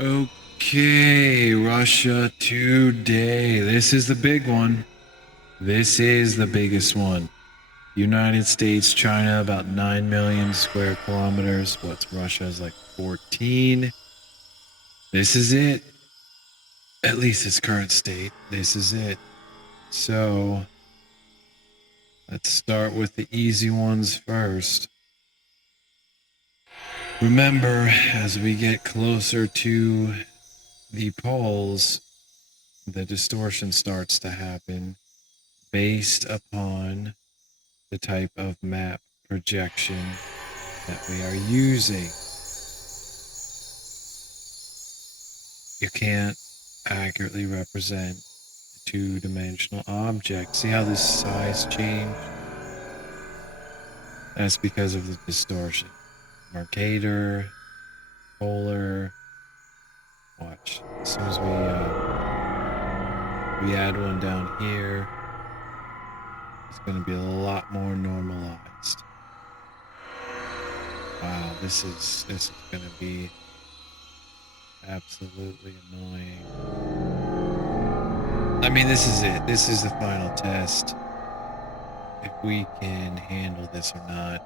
Okay, Russia today. This is the big one. This is the biggest one. United States, China, about 9 million square kilometers. What's Russia's like 14. This is it. At least its current state. This is it. So let's start with the easy ones first. Remember, as we get closer to the poles, the distortion starts to happen based upon the type of map projection that we are using. You can't accurately represent a two-dimensional object. See how this size changed? That's because of the distortion. Mercator, polar. Watch. As soon as we add one down here, it's going to be a lot more normalized. Wow, this is going to be absolutely annoying. I mean, this is it. This is the final test. If we can handle this or not.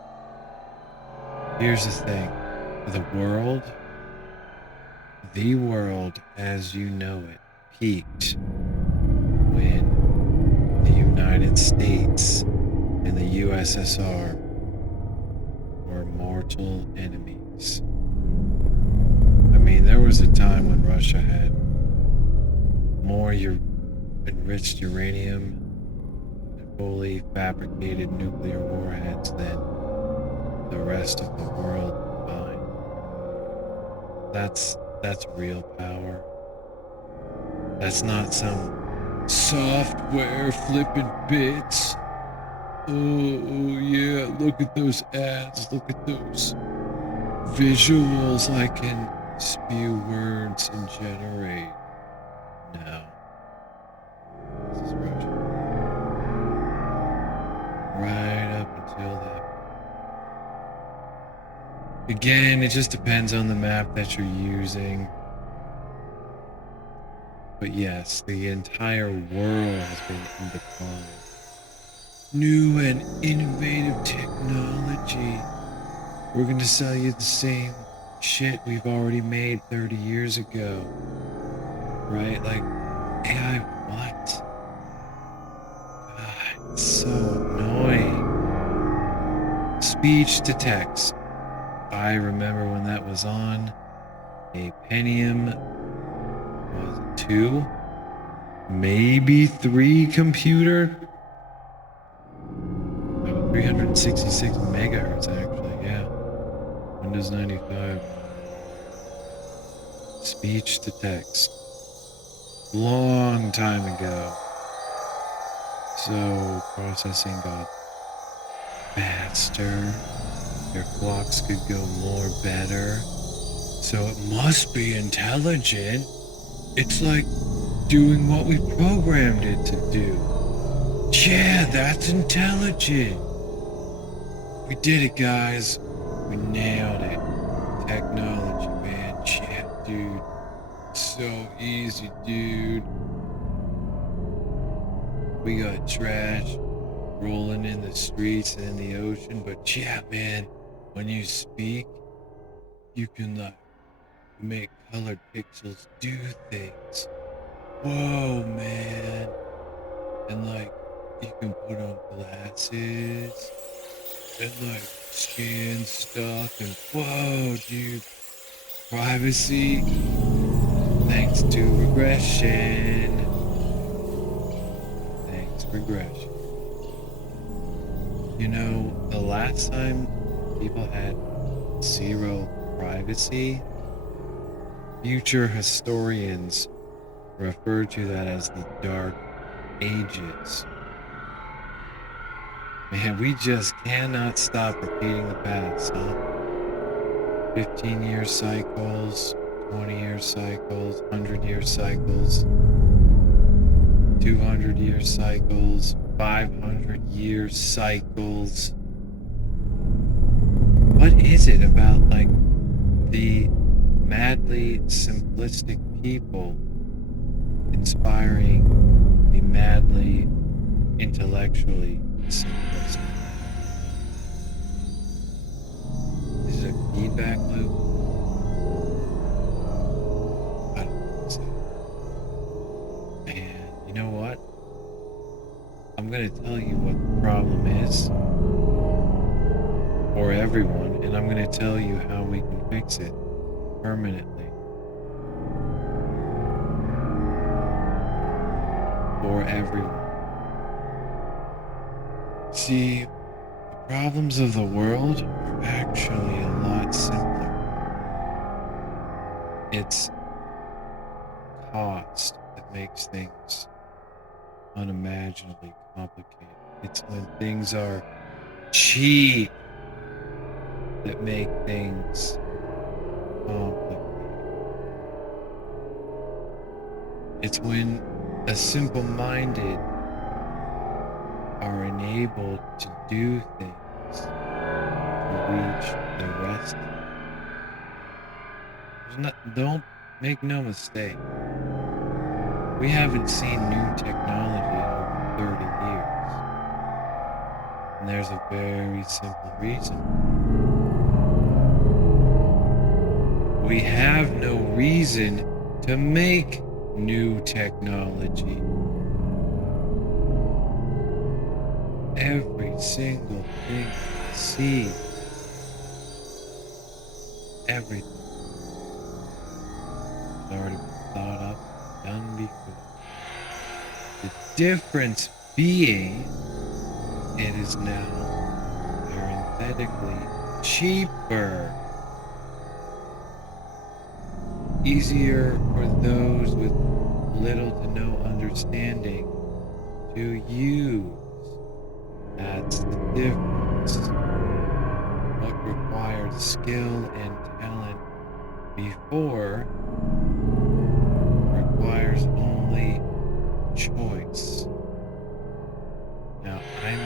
Here's the thing. The world as you know it, peaked when the United States and the USSR were mortal enemies. I mean, there was a time when Russia had more enriched uranium and fully fabricated nuclear warheads than the rest of the world combined. That's real power. That's not some software flipping bits. Oh yeah, look at those ads, look at those visuals I can spew words and generate. No. This is Russia. Right up until that. Again, it just depends on the map that you're using. But yes, the entire world has been in decline. New and innovative technology. We're going to sell you the same shit we've already made 30 years ago. Right? Like, AI, what? God, it's so annoying. Speech to text. I remember when that was on a Pentium, was it 2? Maybe 3 computer? 366 megahertz, actually, yeah. Windows 95. Speech to text. Long time ago. So, processing got faster. Your clocks could go more better. So it must be intelligent. It's like doing what we programmed it to do. Yeah, that's intelligent. We did it, guys. We nailed it. Technology, man. Yeah, dude. So easy, dude. We got trash rolling in the streets and in the ocean, but yeah, man, when you speak, you can like make colored pixels do things. Whoa, man. And like, you can put on glasses and like scan stuff and whoa, dude. Privacy thanks to regression. Thanks, regression. You know, the last time people had zero privacy, future historians refer to that as the Dark Ages. Man, we just cannot stop repeating the past, huh? 15-year cycles, 20-year cycles, 100-year cycles, 200-year cycles, 500-year cycles. What is it about like the madly simplistic people inspiring the madly intellectually simplistic. Is it a feedback loop? I don't think so. And you know what? I'm going to tell you what the problem is for everyone, and I'm going to tell you how we can fix it permanently for everyone. See, the problems of the world are actually a lot simpler. It's cost that makes things unimaginably complicated. It's when things are cheap that make things complicated. It's when the simple-minded are enabled to do things to reach the rest of them. Don't make no mistake. We haven't seen new technology in over 30 years. And there's a very simple reason. We have no reason to make new technology. Every single thing we see, everything has already been thought up, done before. The difference being, it is now parenthetically cheaper. Easier for those with little to no understanding to use. That's the difference. What required skill and talent before requires only choice. Now, I'm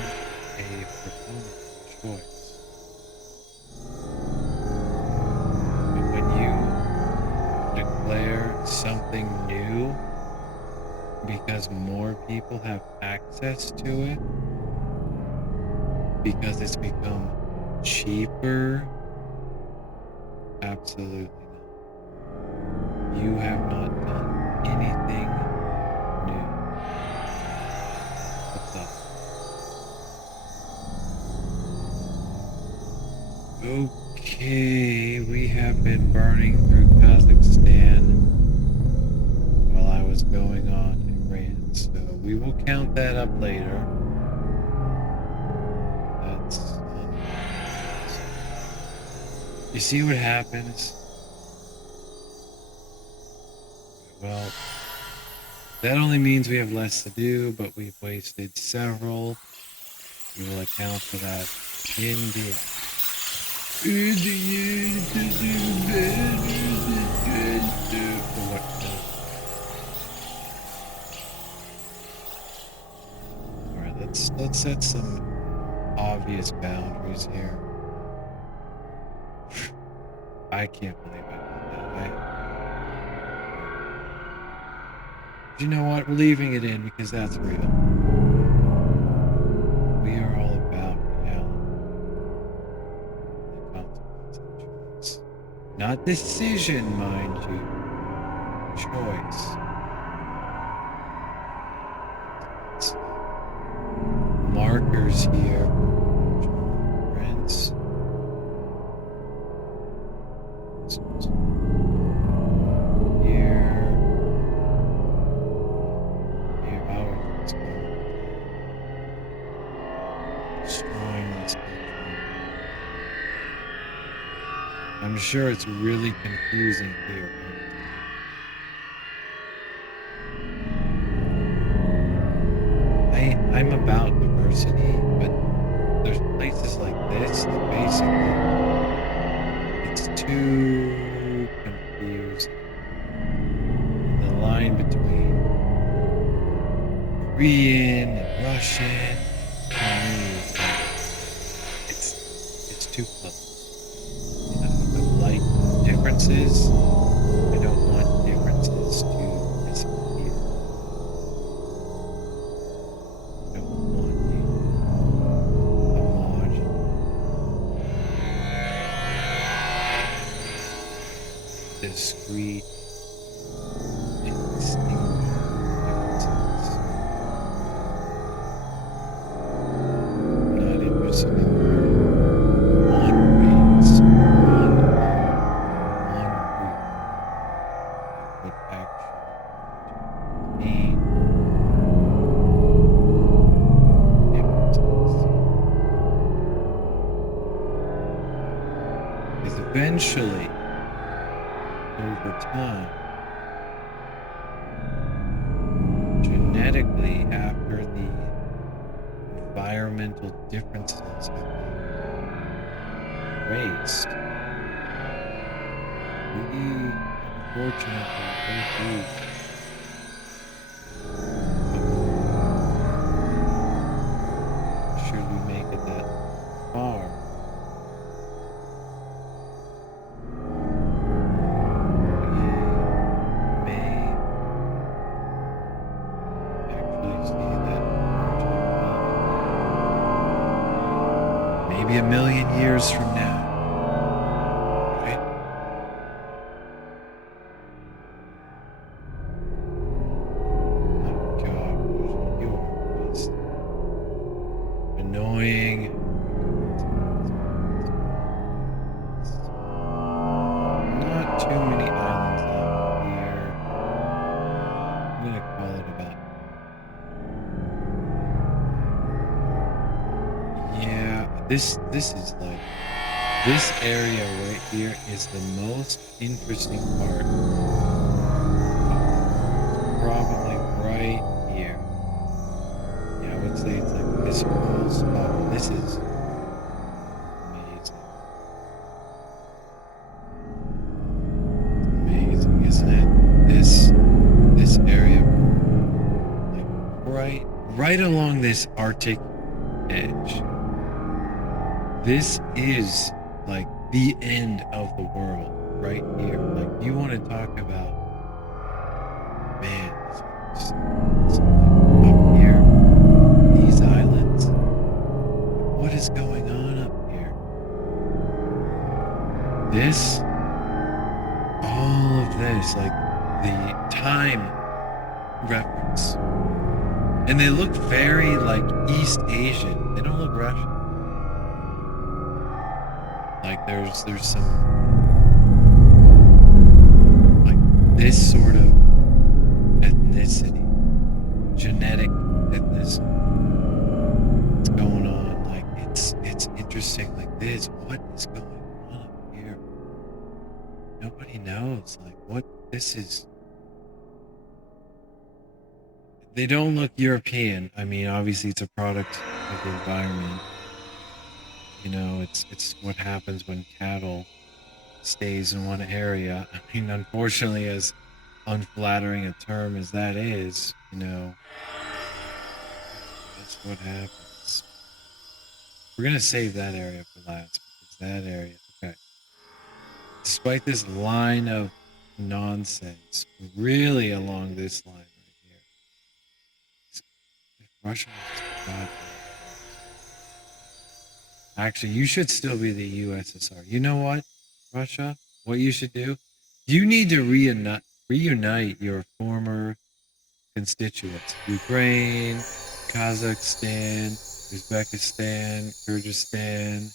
a proponent of choice. But when you declare something new because more people have access to it, because it's become cheaper, absolutely not. You have not done anything new. What's up? Okay, we have been burning through Kazakhstan while I was going on a rant, so we will count that up later. That's you see what happens? Well, that only means we have less to do, but we've wasted several. We will account for that in the end. Alright, let's set some obvious boundaries here. I can't believe I did that. You know what? We're leaving it in because that's real. We are all about reality. The consequence of choice. Not decision, mind you. Choice. It's markers here. Friends. I'm sure it's really confusing here. I'm about diversity, but there's places like this that basically it's too confusing. The line between Korean and Russian, Chinese, it's too close. Different differences. I don't want differences to disappear. I don't want you homogenous, discrete, and distinguished differences. I'm not interested in one race, one group that would actually contain differences. Because eventually, over time, genetically, after the environmental differences have been erased, we unfortunately will lose. Should we make it that far, we may actually see that unfortunate maybe 1,000,000 years from now, right? Oh God, you're just annoying. Not too many islands out here. I'm gonna call it about. Yeah, this is like this area right here is the most interesting part. Probably right here. Yeah, I would say it's like this whole spot. This is amazing. Amazing, isn't it? This area, like right along this Arctic edge. This is like the end of the world right here. Like you want to talk about, man, it's up here, these islands. What is going on up here? This, all of this, like the time reference. And they look very like East Asian. They don't look Russian. Like there's some like this sort of ethnicity, genetic ethnicity. What's going on? Like it's interesting. Like this, what is going on up here? Nobody knows. Like what this is. They don't look European. I mean, obviously it's a product of the environment. You know, it's what happens when cattle stays in one area. I mean, unfortunately, as unflattering a term as that is, you know, that's what happens. We're gonna save that area for last because that area, okay. Despite this line of nonsense, really along this line right here, Russia is God. Actually, you should still be the USSR. You know what, Russia? What you should do? You need to reunite your former constituents. Ukraine, Kazakhstan, Uzbekistan, Kyrgyzstan.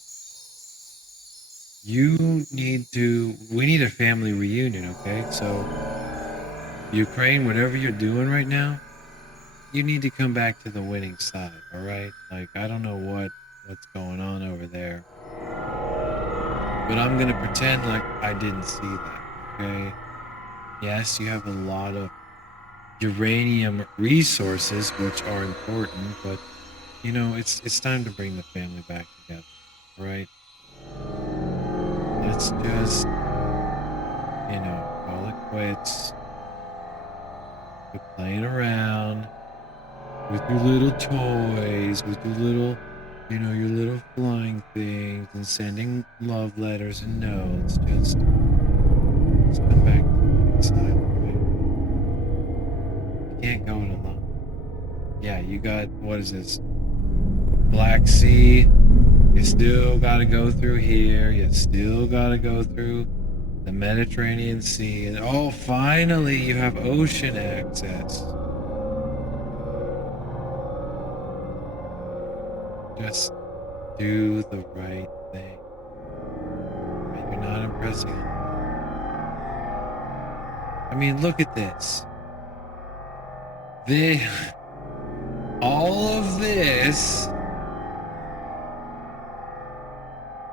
We need a family reunion, okay? So, Ukraine, whatever you're doing right now, you need to come back to the winning side, all right? Like, I don't know what's going on over there. But I'm gonna pretend like I didn't see that, okay? Yes, you have a lot of uranium resources, which are important, but you know, it's time to bring the family back together, all right? Let's just, you know, call it quits. Quit playing around with your little toys, with your little, you know, your little flying things and sending love letters and notes. Just Just come back to the side of the way. You can't go it alone. Yeah, you got, what is this? Black Sea. You still gotta go through here. You still gotta go through the Mediterranean Sea. And oh, finally you have ocean access. Just do the right thing. You're not impressing them. I mean, look at this. All of this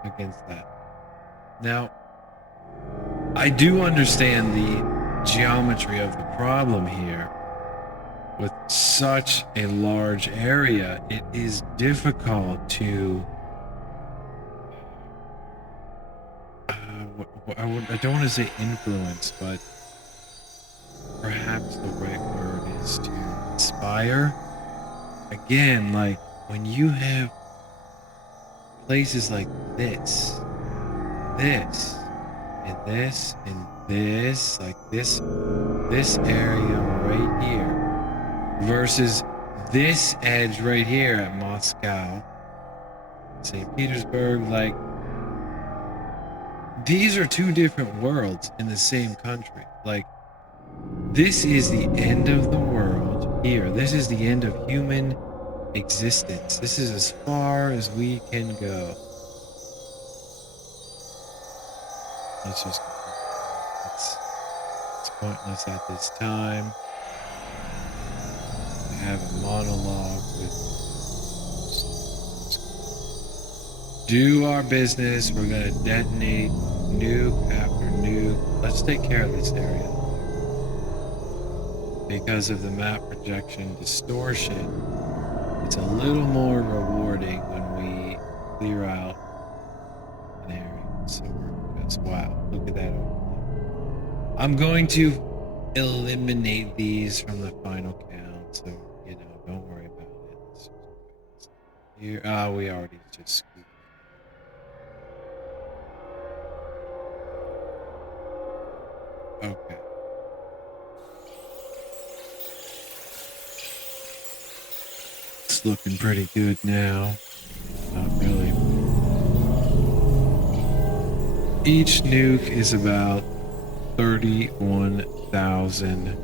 against that. Now, I do understand the geometry of the problem here. With such a large area, it is difficult to I don't want to say influence, but perhaps the right word is to inspire. Again, like when you have places like this, and this, like this area right here, versus this edge right here at Moscow, St. Petersburg, like these are two different worlds in the same country. Like, this is the end of the world here. This is the end of human existence. This is as far as we can go. Let's just it's pointless at this time to have a monologue with do our business. We're gonna detonate nuke after nuke. Let's take care of this area. Because of the map projection distortion, it's a little more rewarding when we clear out an area. So we're just, wow, look at that overlap. I'm going to eliminate these from the final count, so, you know, don't worry about it. Let's just here, we already just screwed. Okay. It's looking pretty good now. Not really. Each nuke is about 31,000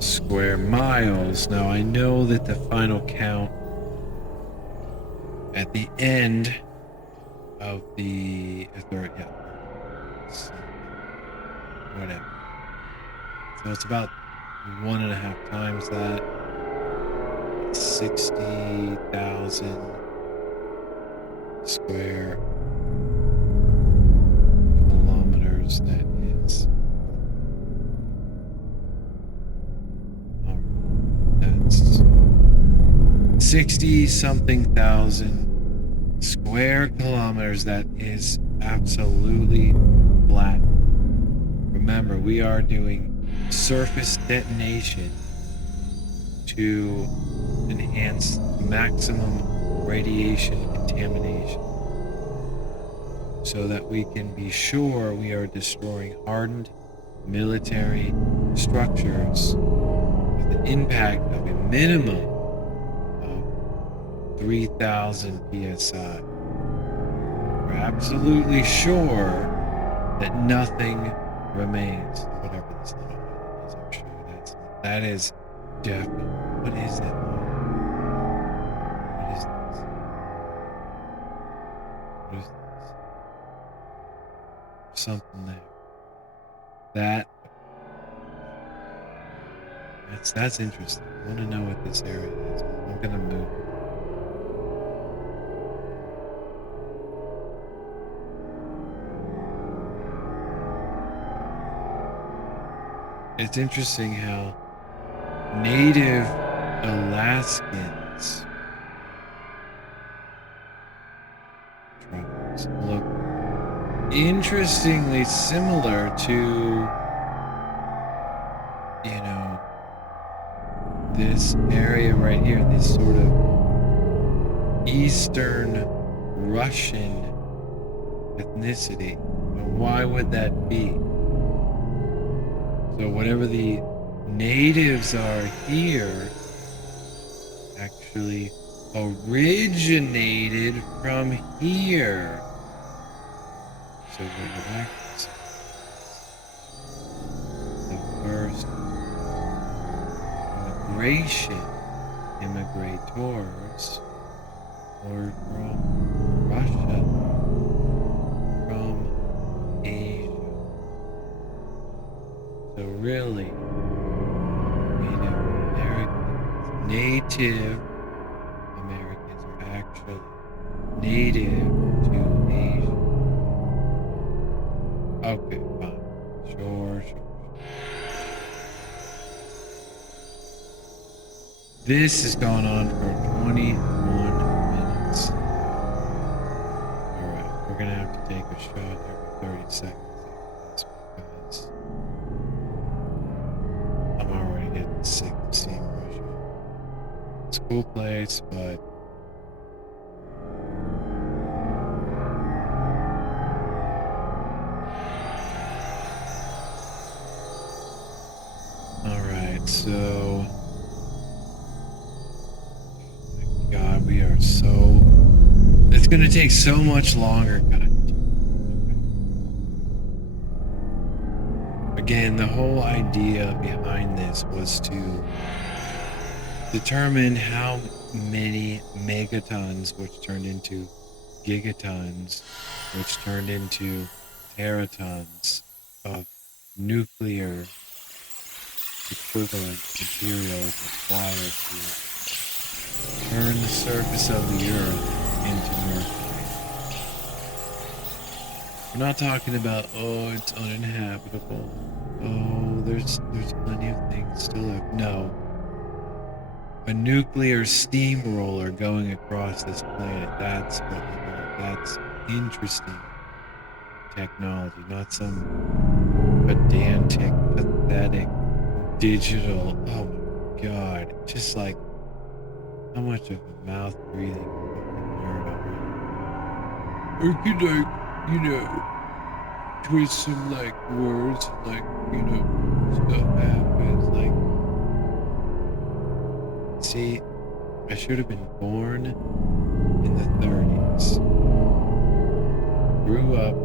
square miles. Now I know that the final count at the end of the whatever. So it's about 1.5 times that. 60,000 square kilometers. That is. That's 60-something thousand square kilometers. That is absolutely flat. Remember, we are doing surface detonation to enhance maximum radiation contamination so that we can be sure we are destroying hardened military structures with an impact of a minimum of 3,000 psi. We're absolutely sure that nothing remains, whatever this little island is. I'm sure that is definitely. What is that? What is this? What is this? Something there. That's interesting. I want to know what this area is. I'm gonna move. It's interesting how native Alaskans tribes look interestingly similar to, you know, this area right here, this sort of Eastern Russian ethnicity. Now, why would that be? So whatever the natives are here actually originated from here. So what I can say is the first immigrators were from Russia, from Asia. So really, Native Americans are actually native to Asia. Okay, fine. Sure. This has gone on for 21 minutes. Alright, we're gonna have to take a shot every 30 seconds because I'm already getting sick of seeing Russia. It's a cool place, but alright, so God, we are so... It's gonna take so much longer, God. Again, the whole idea behind this was to determine how many megatons, which turned into gigatons, which turned into teratons of nuclear equivalent materials required to turn the surface of the Earth into Mercury. We're not talking about, oh, it's uninhabitable. Oh, there's plenty of things to look. No. A nuclear steamroller going across this planet. That's what we want. That's interesting technology, not some pedantic, pathetic, digital. Oh my God. Just like, how much of a mouth breathing fucking nerd already? Or could I, twist some like words, like, stuff happens, like. See, I should have been born in the 30s. Grew up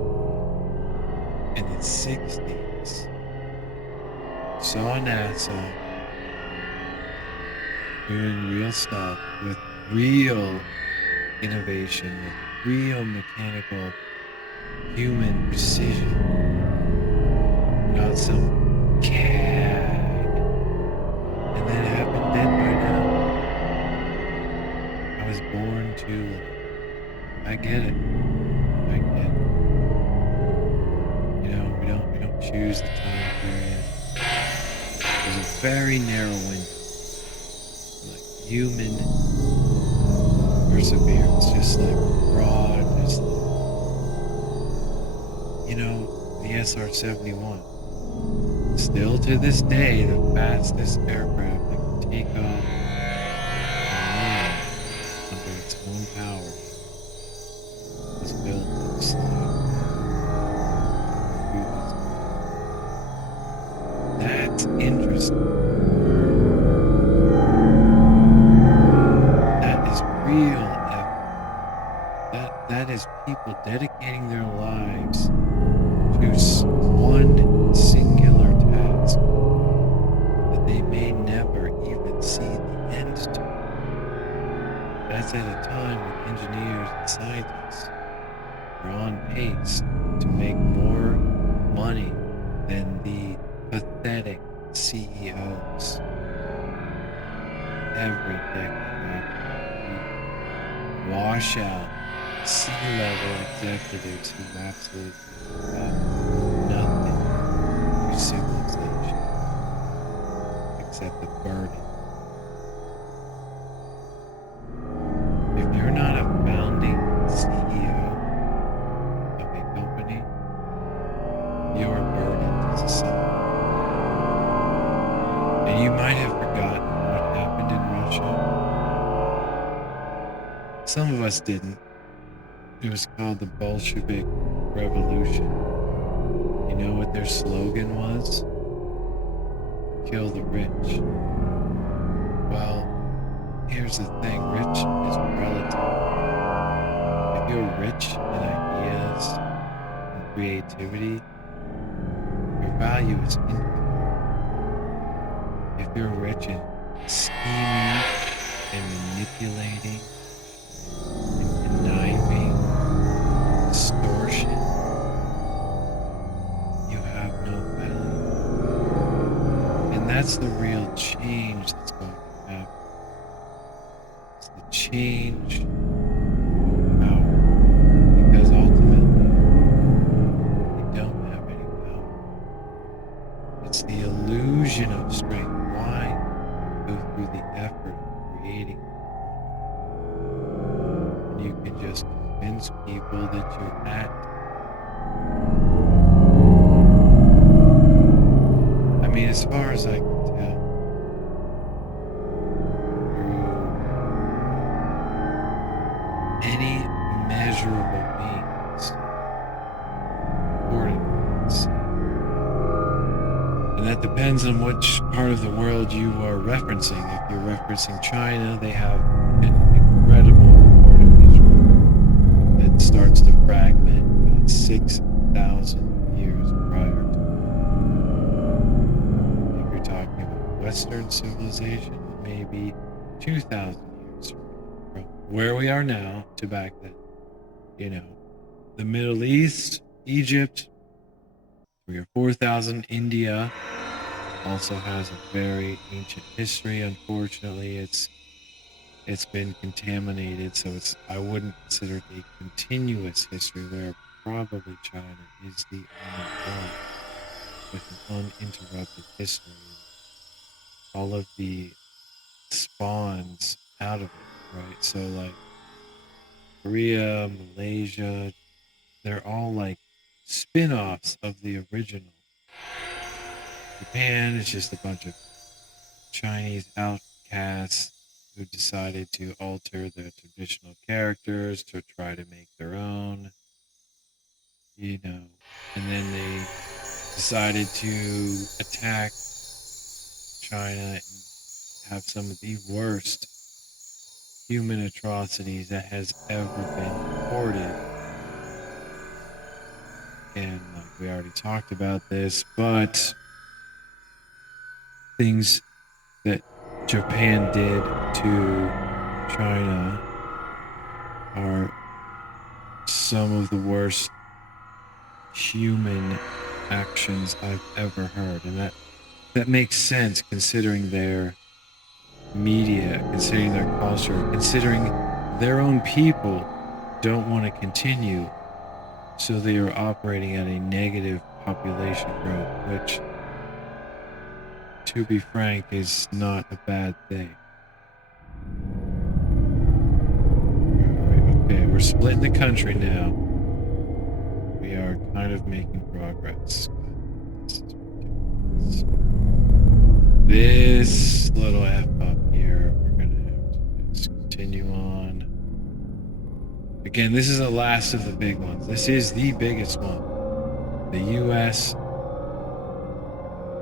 in the 60s. Saw NASA doing real stuff with real innovation, with real mechanical human precision. Not some CAD. And that happened then by now. I was born too late. I get it. We don't choose the time period. There's a very narrow window. Like human perseverance, just like broad, just like, the SR-71. Still to this day, the fastest aircraft that can take off and land under its own power was built in slave. That's interesting. That is real effort. That is people dedicating their lives to one singular task that they may never even see the end to. That's at a time when engineers and scientists are on pace to make more money than the pathetic CEOs every decade after. Wash out C-level executives who absolutely have nothing to civilization except the burden. If you're not a founding CEO of a company, you're a burden to society. And you might have forgotten what happened in Russia. Some of us didn't. It was called the Bolshevik Revolution. You know what their slogan was? kill the rich. Well, here's the thing, rich is relative. If you're rich in ideas and creativity, your value is infinite. If you're rich in scheming and manipulating and conniving, distortion, you have no value. And that's the real change that's going to happen. It's the change of power. Because ultimately, you don't have any power. It's the illusion of strength. Why go through the effort of creating? And you can just convince people that you're acting. I mean, as far as I can tell, through any measurable means, coordinates. And that depends on which part of the world you are referencing. If you're referencing China, they have an incredible recorded history that starts to fragment about 6,000 years prior to. If you're talking about Western civilization, maybe 2,000 years from where we are now to back then. You know, the Middle East, Egypt, 3,000 or 4,000. India also has a very ancient history. Unfortunately, it's been contaminated, so I wouldn't consider it a continuous history. Where probably China is the only one with an uninterrupted history. All of the spawns out of it, right? So like Korea, Malaysia, they're all like spin-offs of the original. Japan is just a bunch of Chinese outcasts who decided to alter their traditional characters to try to make their own, and then they decided to attack China and have some of the worst human atrocities that has ever been recorded. And like we already talked about this, but things that Japan did to China are some of the worst human actions I've ever heard. And that makes sense considering their media, considering their culture, considering their own people don't want to continue. So they are operating at a negative population growth, which, to be frank, is not a bad thing. Okay, we're splitting the country now. We are kind of making progress. This little F up here, we're going to have to just continue on. Again, this is the last of the big ones. This is the biggest one. The US.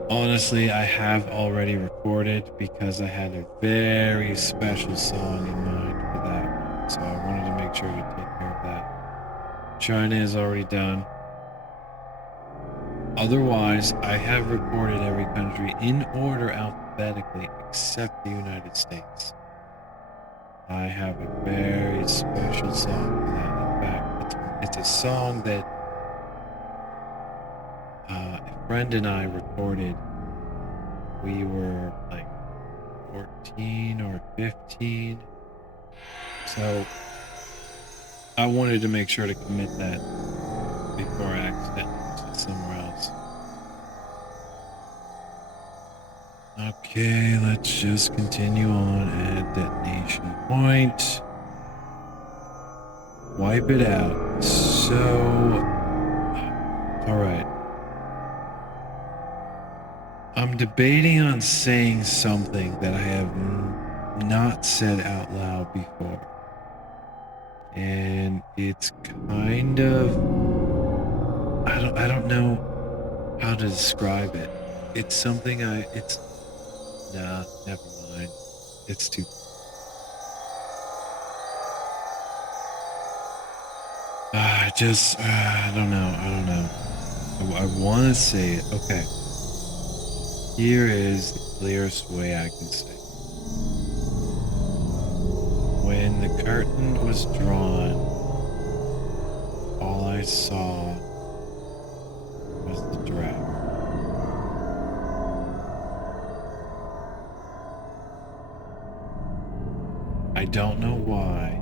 Honestly, I have already recorded because I had a very special song in mind for that one. So I wanted to make sure to take care of that. China is already done. Otherwise, I have recorded every country in order alphabetically except the United States. I have a very special song for that. In fact, it's a song that a friend and I recorded. We were like 14 or 15. So I wanted to make sure to commit that before I accidentally used it somewhere else. Okay, let's just continue on at detonation point. Wipe it out. So, all right. I'm debating on saying something that I have not said out loud before. And it's kind of, I don't know how to describe it. It's something Nah, never mind. It's too. I don't know. I don't know. I want to say it. Okay. Here is the clearest way I can say it. When the curtain was drawn, all I saw was the dragon. I don't know why.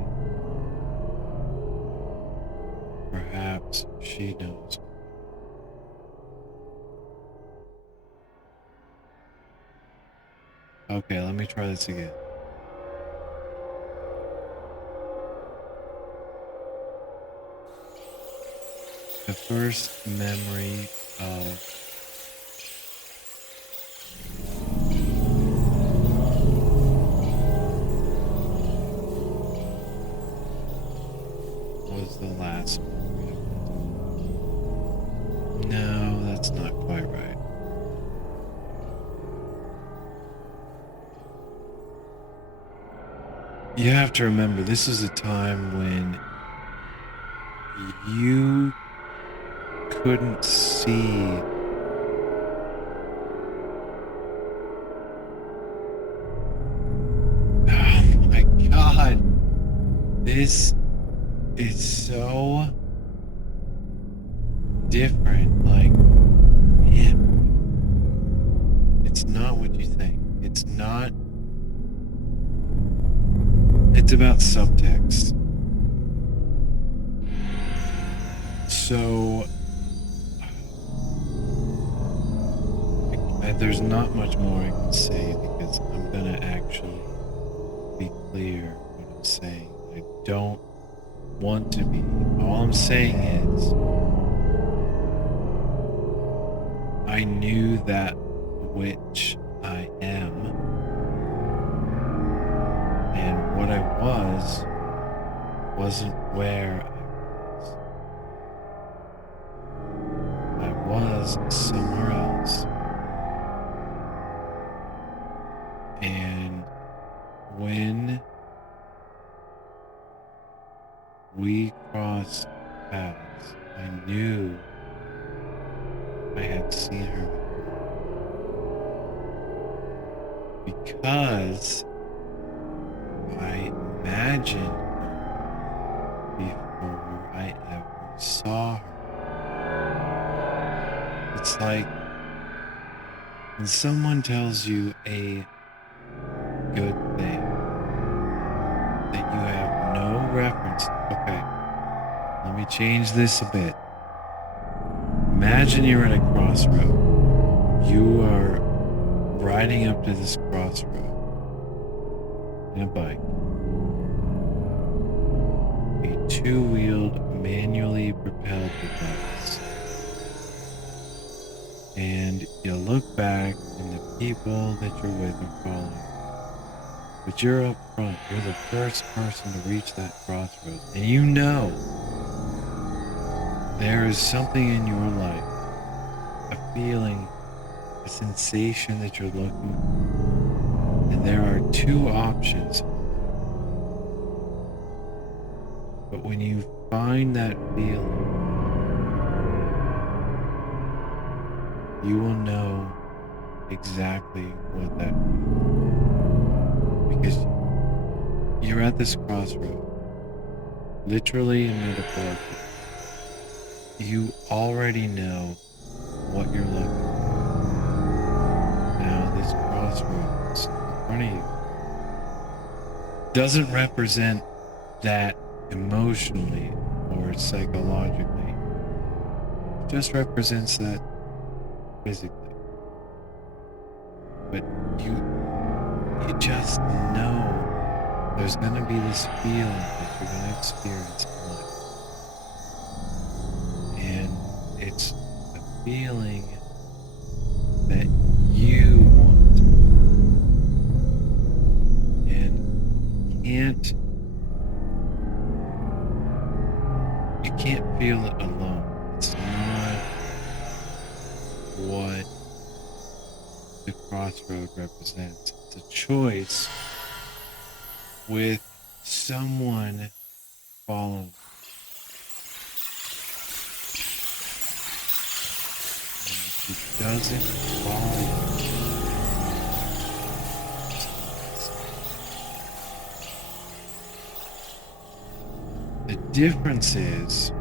Perhaps she knows. Okay, let me try this again. The first memory of was the last memory of it. No, that's not quite right. You have to remember, this is a time when you couldn't see oh my god, this is so different. Like, man, it's not what you think. It's not. It's about subtext. So there's not much more I can say because I'm gonna actually be clear what I'm saying. I don't want to be. All I'm saying is I knew that which I am and what I wasn't where I was somewhere else. And when we crossed paths, I knew I had seen her because I imagined her before I ever saw her. It's like when someone tells you a good thing that you have no reference. Okay, let me change this a bit. Imagine you're at a crossroad. You are riding up to this crossroad in a bike. A two-wheeled, manually propelled device. And you look back and the people that you're with are following. But you're up front. You're the first person to reach that crossroads. And you know there is something in your life, a feeling, a sensation that you're looking for. And there are two options. But when you find that feeling, you will know exactly what that means. Because you're at this crossroad, literally and metaphorically. You already know what you're looking for. Now, this crossroads in front of you doesn't represent that emotionally or psychologically. It just represents that physically. But you just know there's going to be this feeling that you're going to experience in life. And it's a feeling that you want. And you can't feel it alone. It's not what the crossroad represents. It's a choice with someone following. And if he doesn't follow, the difference is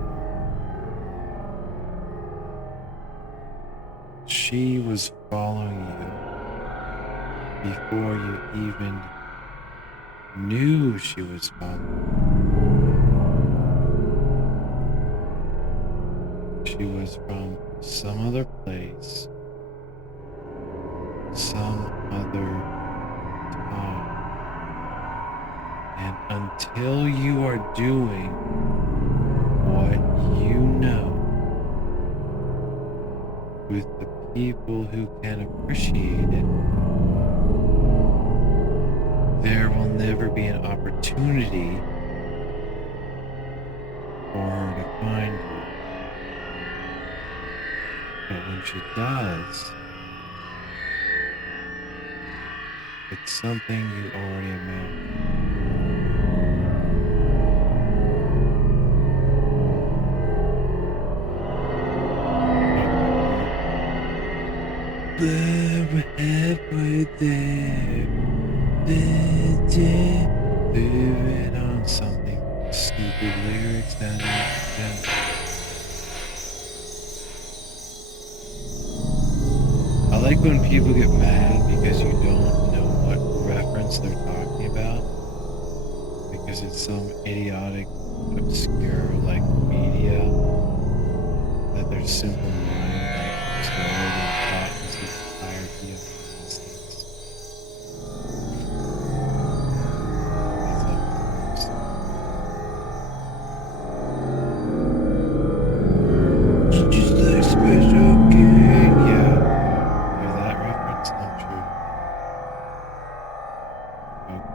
she was following you before you even knew she was following. She was from some other place, some other time. And until you are doing what you know with the people who can appreciate it, there will never be an opportunity for her to find you. But when she does, it's something you already imagined. We're halfway there. Living on something. Stupid lyrics down there. I like when people get mad because you don't know what reference they're talking about. Because it's some idiotic, obscure, like, media that their simple mind, like, absorbed and caught into the entirety of existence. That's all. It's just like special kid. Yeah. Hear that reference? I'm sure. Okay.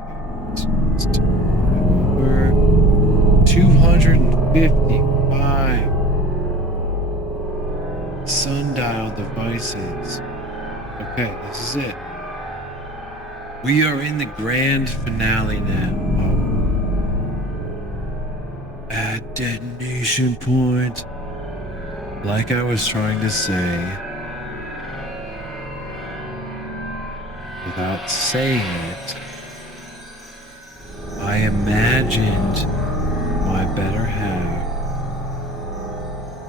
Over 255 sundial devices. Okay, this is it. We are in the grand finale now. At detonation point. Like I was trying to say, without saying it, I imagined my better half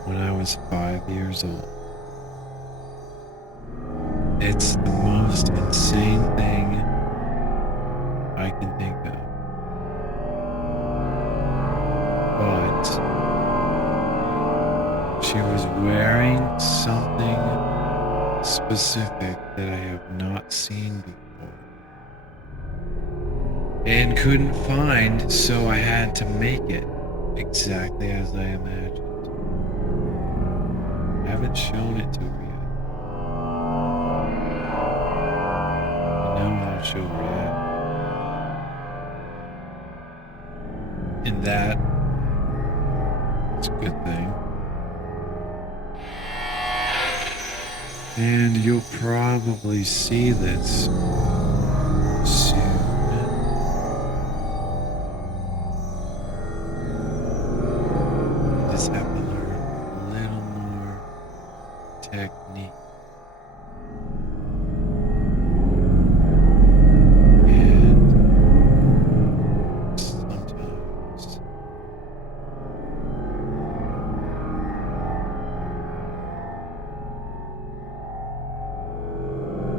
when I was 5 years old. It's the most insane thing I can think of. But she was wearing something specific that I have not seen before. And couldn't find, so I had to make it exactly as I imagined. I haven't shown it to her yet. I know how she'll react. And that is a good thing. And you'll probably see this soon. You just have to learn a little more technique. And sometimes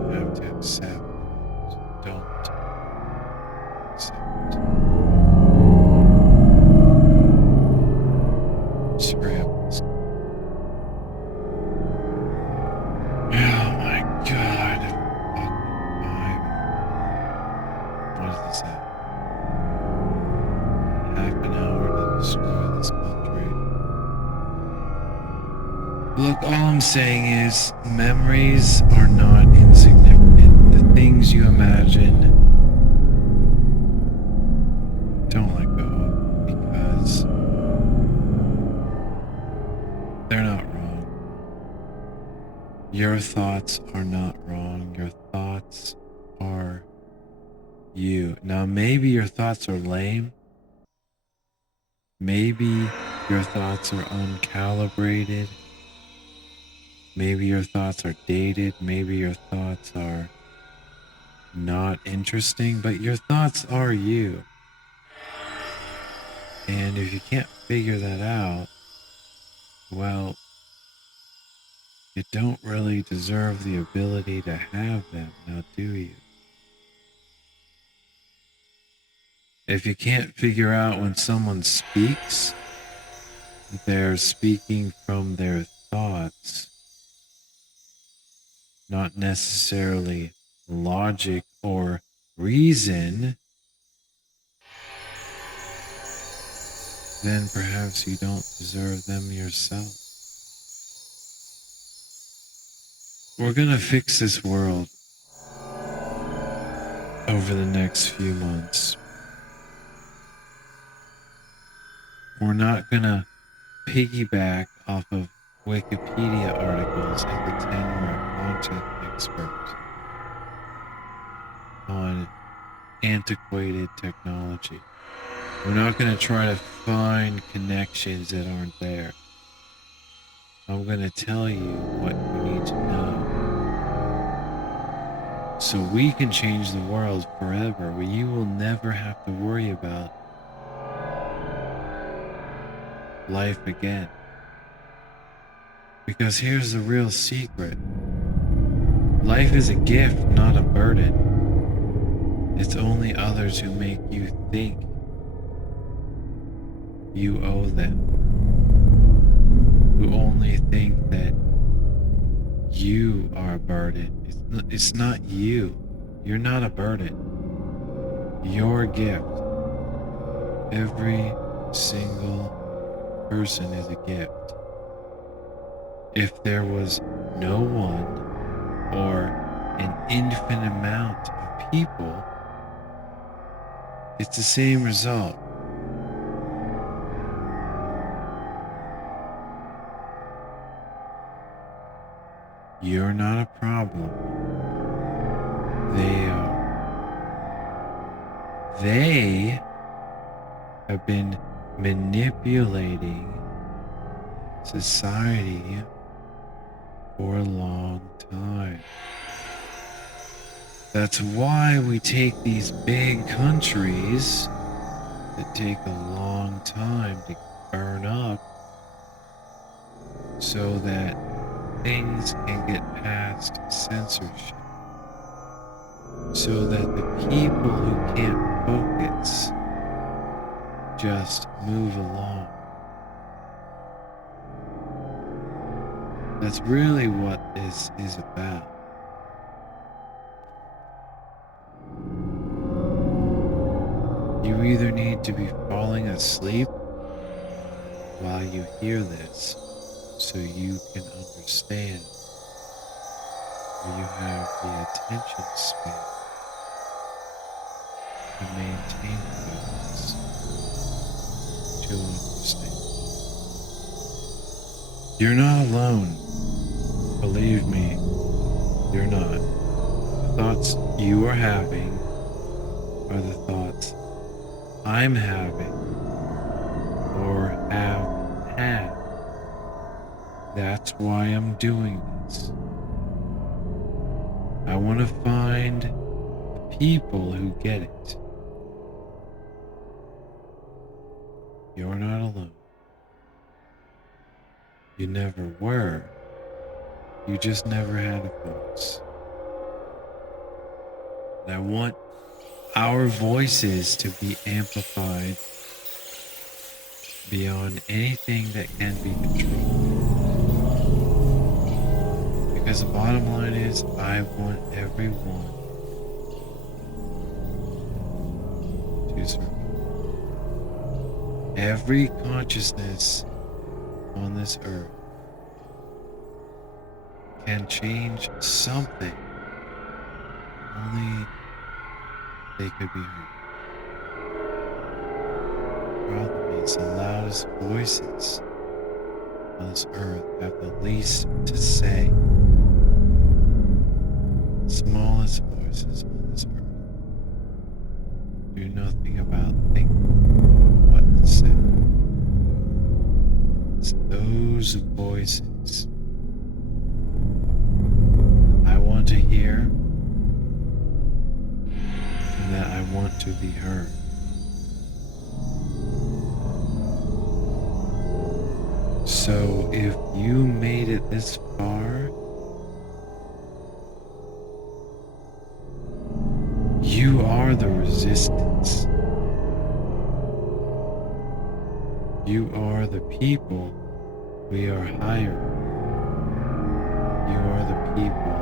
you have to accept that don't accept. Scrambles. Oh my god. Fucking 5. What is this at? Half an hour to destroy this country. Look, all I'm saying is memories are not insignificant. The things you imagine, don't let go of because they're not wrong. Your thoughts are not wrong. Your thoughts are you. Now, maybe your thoughts are lame. Maybe your thoughts are uncalibrated. Maybe your thoughts are dated. Maybe your thoughts are not interesting, but your thoughts are you. And if you can't figure that out, well, you don't really deserve the ability to have them, now do you? If you can't figure out when someone speaks, they're speaking from their thoughts, not necessarily logic or reason, then perhaps you don't deserve them yourself. We're gonna fix this world over the next few months. We're not gonna piggyback off of Wikipedia articles and pretend we're a content expert on antiquated technology. We're not going to try to find connections that aren't there. I'm going to tell you what you need to know so we can change the world forever, where you will never have to worry about life again. Because here's the real secret. Life is a gift, not a burden. It's only others who make you think you owe them, who only think that you are a burden. It's not you. You're not a burden. You're a gift. Every single person is a gift. If there was no one or an infinite amount of people, it's the same result. You're not a problem. They are. They have been manipulating society for a long time. That's why we take these big countries that take a long time to burn up so that things can get past censorship, so that the people who can't focus just move along. That's really what this is about. You either need to be falling asleep while you hear this so you can understand, or you have the attention span to maintain focus to understand. You're not alone. Believe me, you're not. The thoughts you are having are the thoughts I'm having or have had. That's why I'm doing this. I want to find the people who get it. You're not alone. You never were. You just never had a voice. And I want our voices to be amplified beyond anything that can be controlled. Because the bottom line is, I want everyone to survive. Every consciousness on this earth can change something. Only they could be heard. The problem is the loudest voices on this earth have the least to say. nothing about thinking what to say. It's those voices I want to hear and that I want to be heard. So if you made it this far, you are the resistance. You are the people we are hiring. You are the people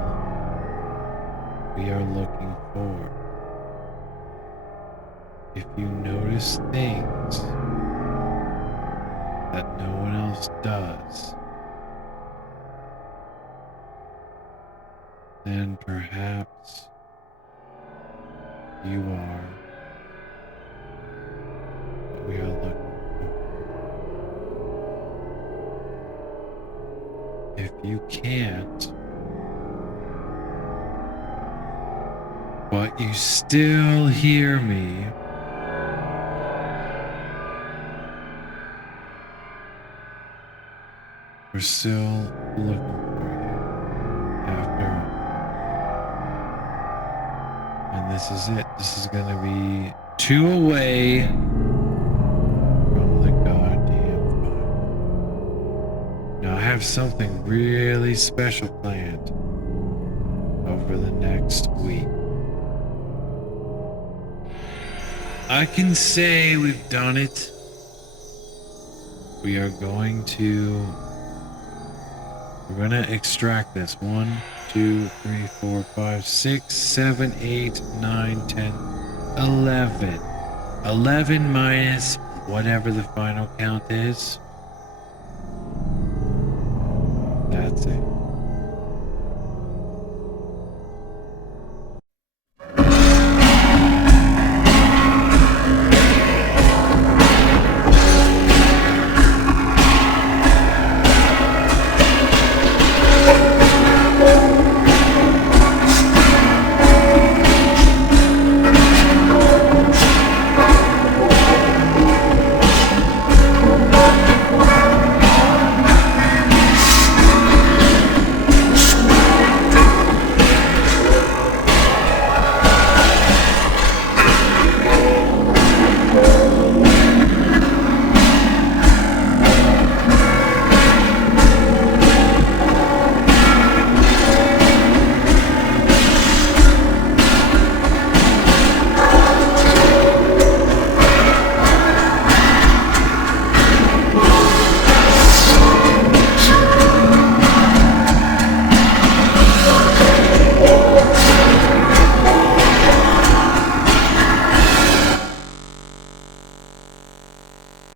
we are looking for. If you notice things that no one else does, then perhaps you are what we are looking for. If you can't, but you still hear me, we're still looking for you after all. And this is it. This is gonna be 2 away from the goddamn fire. Now I have something really special planned over the next week. I can say we've done it. We're gonna extract this. 1, 2, 3, 4, 5, 6, 7, 8, 9, 10, 11. 11 minus whatever the final count is. That's it.